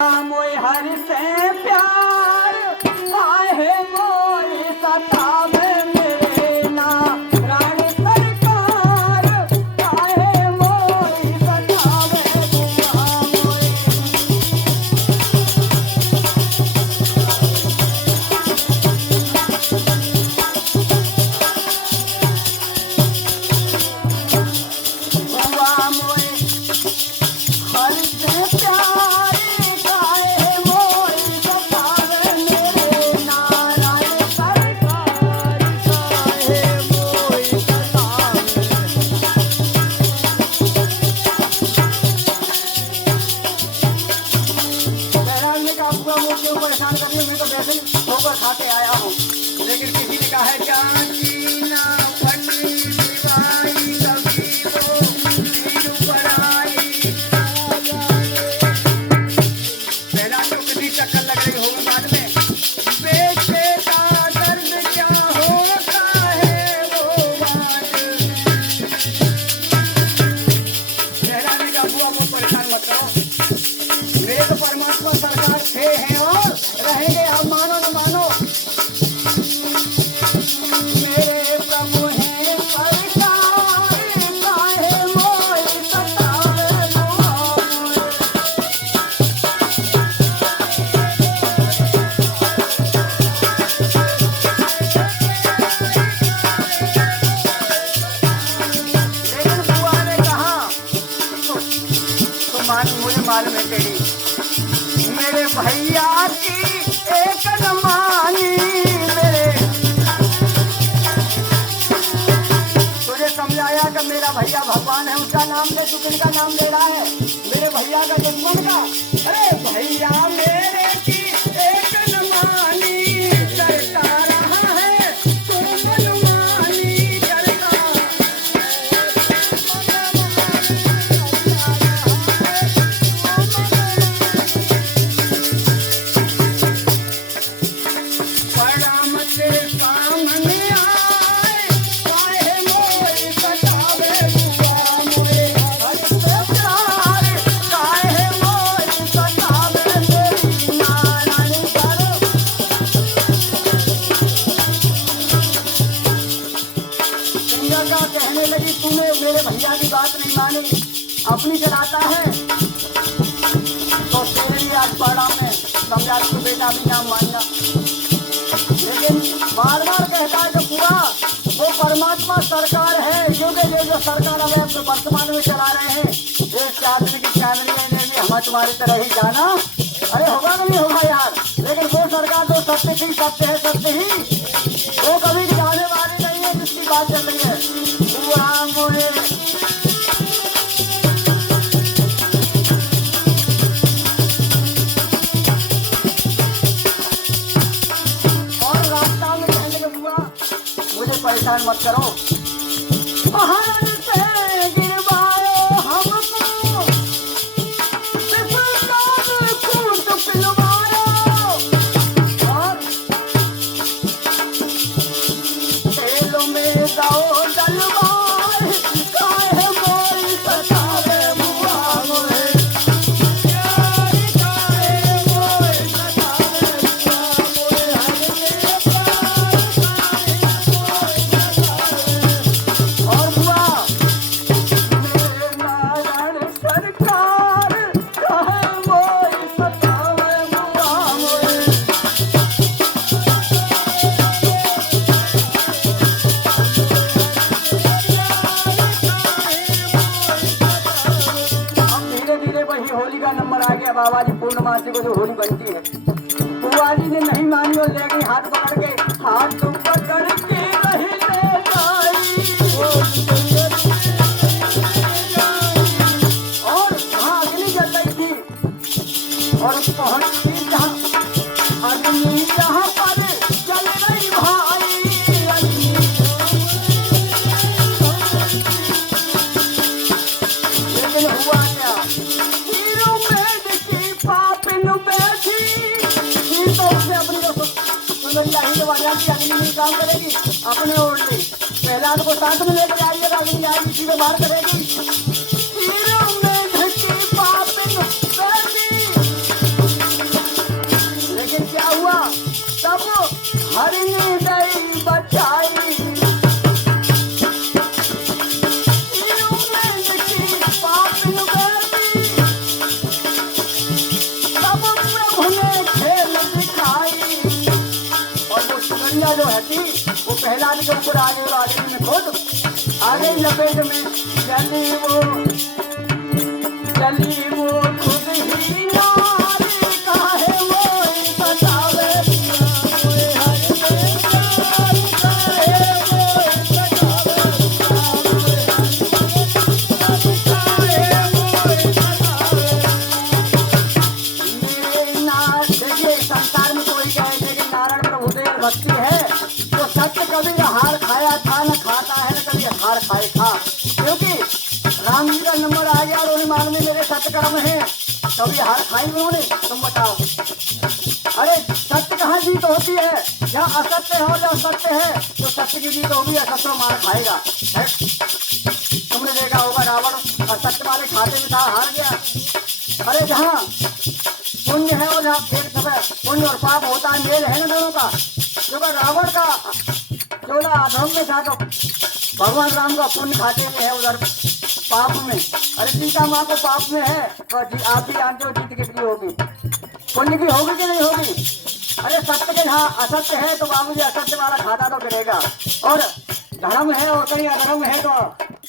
मोई हरि से प्यार काहे मोई सतावे मेरे ना रानी सरकार काहे मोई सतावे बुआ मोई। बुआ मोई हरि से प्यार परेशान करनी मैं तो वैसे ही ठोकर खाते आया हूँ, लेकिन किसी ने कहा है चाची ना फटी दीवाई कभी वो तीर पर आई। पहला तो किसी चक्कर लग रही होगी बाद में बेटे का दर्द क्या होता है वो बात। पहला ने कहा बुआ को परेशान मत करो, मेरे तो परमात्मा सरकार थे हैं और रहेंगे, आप मानो न मानो। मेरे प्रभु हैं सरकार काहे मोई सतावे बुआ मोई। लेकिन बुआ ने कहा तो मुझे मालूम है तेरी मेरे भैया की एक न मानी। मेरे तुझे समझाया कि मेरा भैया भगवान है, उसका नाम ले, तू किसका नाम ले रहा है? मेरे भैया का दुश्मन का। अरे भैया मेरे की एक न मानी करता रहा है तू मनमानी करता। कहने लगी तूने मेरे भैया की बात नहीं मानी, अपनी चलाता है तो तेरे लिए आज पड़ा में समझा तू बेटा भी नाम मानना। लेकिन बार बार कहता है कि पूरा वो परमात्मा सरकार है, क्योंकि ये जो सरकार हमें अपने वर्तमान में चला रहे हैं, एक आदमी की फैमिली ने भी हमें तुम्हारी तरह ही जाना। अरे होगा नहीं होगा यार, लेकिन वो सरकार तो सत्य की सत्य है, सत्य ही, वो कभी जाने वाली नहीं है जिसकी बात चल रही है। बुआ मोई और रास्ता में कहने के बुआ मुझे परेशान मत करो, पहाड़ से गिरवाओ हमको खून पिलवाओ और तेलों में जाओ डलवाए काहे मोई सतावे बुआ मोई। काहे मोई सतावे बुआ मोई। और बुआ मेरे नारायण सरकार काहे मोई सतावे बुआ मोई। धीरे धीरे वही होली का नंबर आ गया। बाबा जी पूर्णमासी को जो होली बनती है, बुआ जी ने नहीं मानी और ले गई हाथ पकड़ के, हाथ पकड़ के रही ले जाई। और वहाँ अग्नि जल रही थी और पहुंची जहाँ अग्नि जहाँ पर जल रही भाई अग्नि। लेकिन हुआ क्या, हीरो बेड की पापिन बैठी तो उसने अपनी सुंदरिया ही वाला की अग्नि नहीं काम करेगी, अपने ओढ़ ली। पहला को साथ में लेकर आइएगा, अग्नि आएगी सीधे बाहर करेगी। हीरो बेड की पापिन बैठी सीता जो है थी वो प्रहलाद के ऊपर आ गई और आगे में खुद आ गई लपेट में। चली वो खुद ही नारी काहे वो बतावे भक्ति है तो सत्य कभी न हार खाया था न खाता है न कभी हार खाए था, क्योंकि राम जी का नंबर आ गया और उन्हें मालूम है मेरे सत्य कर्म है, कभी हार खाई उन्होंने। तुम बताओ अरे सत्य कहाँ जीत होती है, जहाँ असत्य हो जहाँ सत्य है तो सत्य की जीत होगी, असत्य मार खाएगा है? तुमने देखा होगा रावण असत्य वाले खाते में था हार गया। अरे जहाँ पुण्य है और जहाँ एक समय पुण्य और पाप होता है, मेल है ना दोनों का। जो रावण का 14 अधर्म में था तो भगवान राम का पुण्य खाते में है उधर पाप में। अरे सीता माँ को पाप में है तो आप ही जानते हो जीत कितनी होगी, पुण्य की होगी कि नहीं होगी। अरे सत्य के जहाँ असत्य है तो बाबूजी असत्य वाला खाता तो गिरेगा, और धर्म है और कहीं अधर्म है तो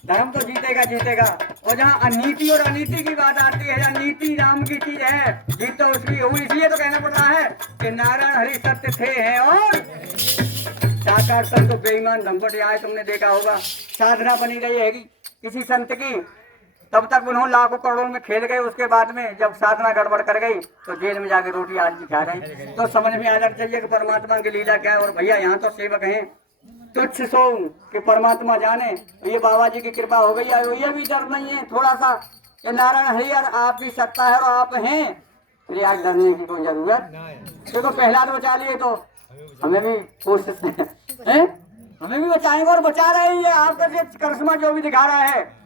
धर्म तो जीतेगा जीतेगा। और जहाँ अनीति और अनीति की बात आती है, जहाँ नीति राम की चीज है जीत तो उसकी होगी। इसलिए तो कहना पड़ रहा है कि नारायण हरि सत्य थे हैं और साकार संत तो बेईमान धमपट आए। तुमने देखा होगा साधना बनी रही है किसी संत की, तब तक उन्होंने लाखों करोड़ों में खेल गए, उसके बाद में जब साधना गड़बड़ कर गई तो जेल में जाके रोटी आज भी खा रहे। तो समझ में आ जाना चाहिए कि परमात्मा की लीला क्या है। और भैया यहाँ तो सेवक हैं तुच्छ सो कि परमात्मा जाने, ये बाबा जी की कृपा हो गई है, ये भी डर नहीं है थोड़ा सा कि नारायण हरि आप भी सकता है और आप हैं, फिर आज डरने की कोई जरूरत। देखो पहला तो बचा लिए तो हमें भी कोशिश है, हमें भी बचाएंगे और बचा रहे हैं। ये आपका करिश्मा जो भी दिखा रहा है